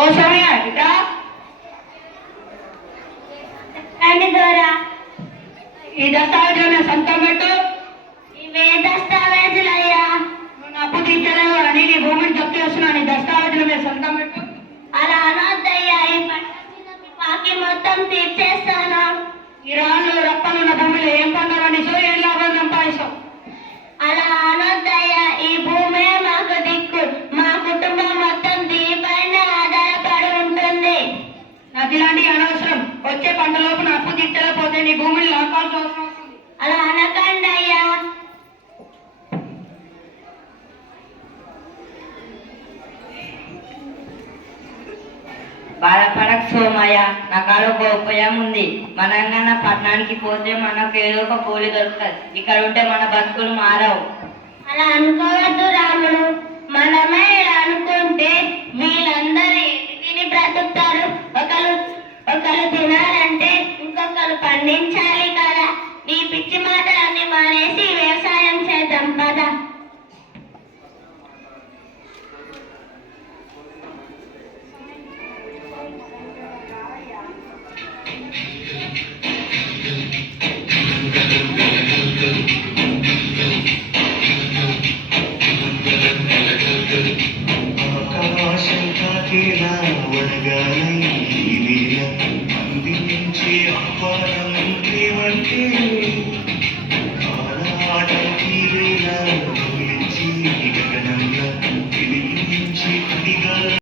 ఓ సమయ ఇక ద్వారా ఈ దస్తావేజుల సంతం పెట్టు. ఇవే దస్తావేజులయ్యా? నువ్వు అప్పు తీర్చలేవు అని నీ భూమిని జప్తు చేస్తున్నాను. నీ దస్తావేజుల మీద సంతం పెట్టు. అలా అనొద్దయ్యా, ఈ పంట బాకీ మొత్తం తీర్చేస్తాను. ఈ రాళ్ళు రప్పలున్న భూమిలో ఏం పండవనిసో ఏం లాభం సంపాదిస్తావు. అలా అనొద్దయ్యా, ఈ భూమే మాకు దిక్కు. మా కుటుంబం మొత్తం దీనిపైన ఆధారపడి ఉంటుంది. నాకు ఇలాంటి అనవసరం. వచ్చే పంట లోపు నా అప్పు తీర్చలేకపోతే నీ భూమిని లాక్కాల్సిన అవసరం వస్తుంది. అలా అనకండి అయ్యా. బాధపడక సోమయ్య, నా కాడ ఒక ఉపాయం ఉంది. మనంగా పట్టణానికి పోతే మనకు ఏదో ఒక కూలి దొరుకుతుంది. ఇక్కడ ఉంటే మన బతుకులు మారవు. అలా అనుకోవద్దు రాముడు. మనమే ఇలా అనుకుంటే వీళ్ళందరూ తిని బ్రతుకుతారు. ఒకరు తినాలంటే ఇంకొకరు పండించాలి కదా. నీ పిచ్చి మాటలన్నీ మానేసి వ్యవసాయం చేద్దాం పద. ఆకాశం తాకేలా వడగాలై అందించే ఆహ్వానం వంటి